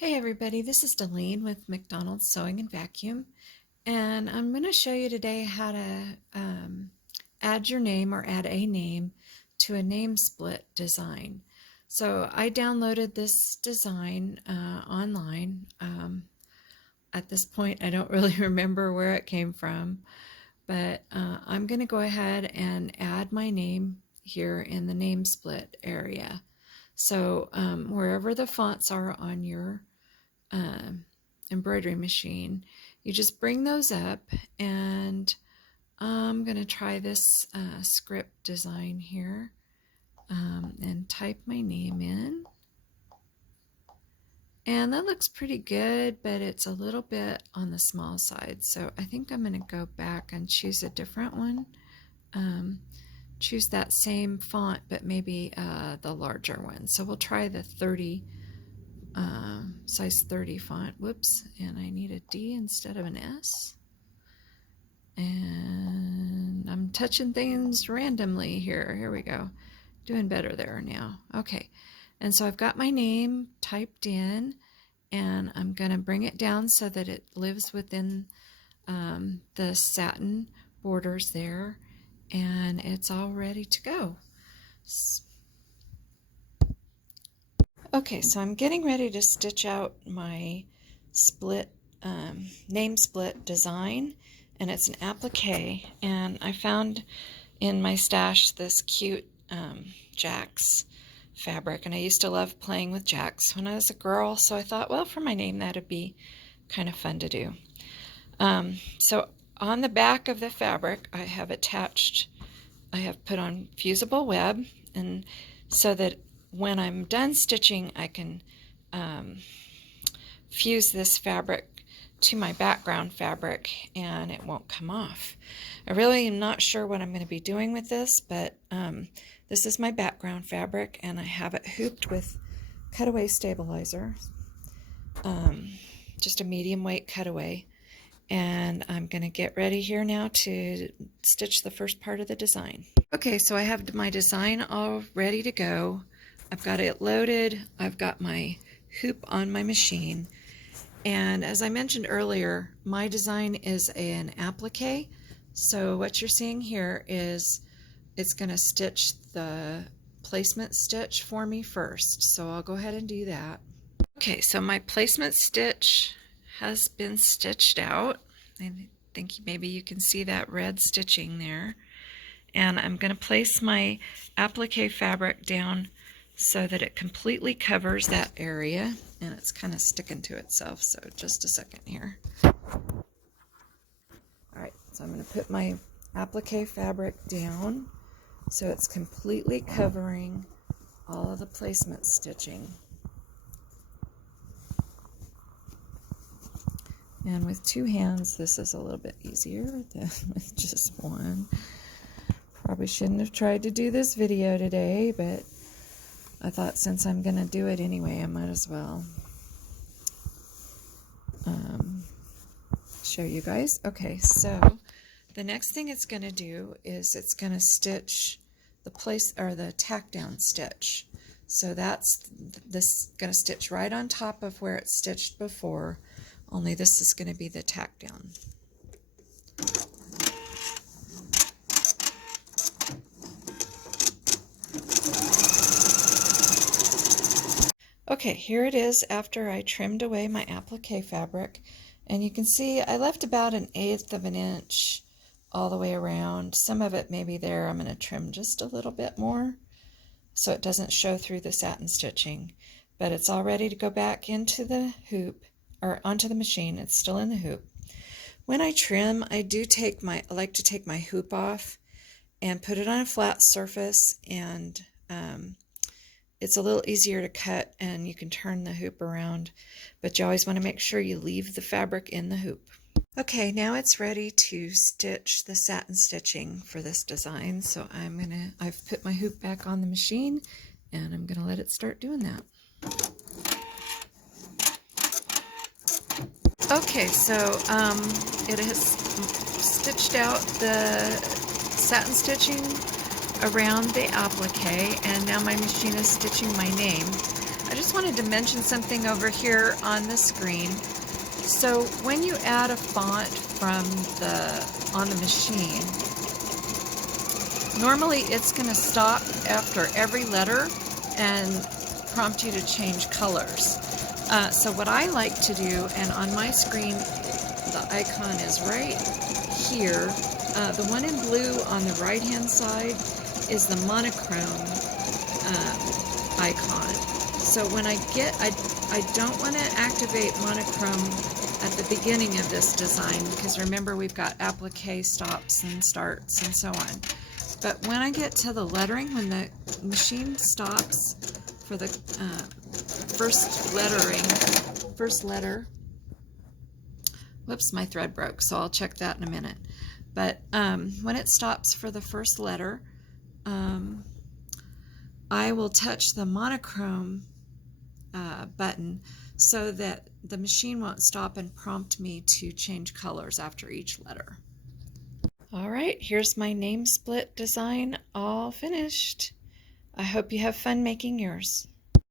Hey everybody, this is Dalene with McDonald's Sewing and Vacuum, and I'm going to show you today how to add your name or add a name to a name split design. So I downloaded this design online. At this point I don't really remember where it came from, but I'm going to go ahead and add my name here in the name split area. So wherever the fonts are on your embroidery machine, you just bring those up, and I'm going to try this script design here and type my name in. And that looks pretty good, but it's a little bit on the small side. So I think I'm going to go back and choose a different one. Choose that same font, but maybe the larger one. So we'll try the 30 size 30 font. Whoops, and I need a D instead of an S. And I'm touching things randomly here. Here we go. Doing better there now. Okay, and so I've got my name typed in, and I'm going to bring it down so that it lives within the satin borders there, and it's all ready to go. Okay, so I'm getting ready to stitch out my split name split design, and it's an applique, and I found in my stash this cute Jack's fabric, and I used to love playing with Jacks when I was a girl, so I thought, well, for my name that'd be kind of fun to do. So on the back of the fabric I have put on fusible web, and so that when I'm done stitching I can fuse this fabric to my background fabric and it won't come off. I really am not sure what I'm going to be doing with this, but this is my background fabric, and I have it hooped with cutaway stabilizer, just a medium weight cutaway, and I'm going to get ready here now to stitch the first part of the design. Okay, so I have my design all ready to go. I've got it loaded, I've got my hoop on my machine, and as I mentioned earlier, my design is an applique. So what you're seeing here is it's going to stitch the placement stitch for me first, so I'll go ahead and do that. Okay, so my placement stitch has been stitched out. I think maybe you can see that red stitching there, and I'm going to place my applique fabric down so that it completely covers that area, and it's kind of sticking to itself, so just a second here. Alright, so I'm going to put my applique fabric down so it's completely covering all of the placement stitching. And with two hands this is a little bit easier than with just one. Probably shouldn't have tried to do this video today, but I thought since I'm going to do it anyway, I might as well show you guys. Okay, so the next thing it's going to do is it's going to stitch the the tack down stitch. So this is going to stitch right on top of where it's stitched before, only this is going to be the tack down. Okay, here it is after I trimmed away my applique fabric, and you can see I left about 1/8 of an inch all the way around. Some of it may be there. I'm going to trim just a little bit more so it doesn't show through the satin stitching, but it's all ready to go back into the hoop, or onto the machine. It's still in the hoop. When I trim, I like to take my hoop off and put it on a flat surface, and it's a little easier to cut, and you can turn the hoop around, but you always want to make sure you leave the fabric in the hoop. Okay, now it's ready to stitch the satin stitching for this design, so I've put my hoop back on the machine, and I'm going to let it start doing that. Okay, so it has stitched out the satin stitching around the applique, and now my machine is stitching my name. I just wanted to mention something over here on the screen. So when you add a font on the machine, normally it's going to stop after every letter and prompt you to change colors. So what I like to do, and on my screen the icon is right here, the one in blue on the right hand side is the monochrome icon. So when I don't want to activate monochrome at the beginning of this design, because remember we've got applique, stops, and starts, and so on. But when I get to the lettering, when the machine stops for the first letter, whoops, my thread broke, so I'll check that in a minute. But when it stops for the first letter, I will touch the monochrome button so that the machine won't stop and prompt me to change colors after each letter. All right, here's my name split design all finished. I hope you have fun making yours.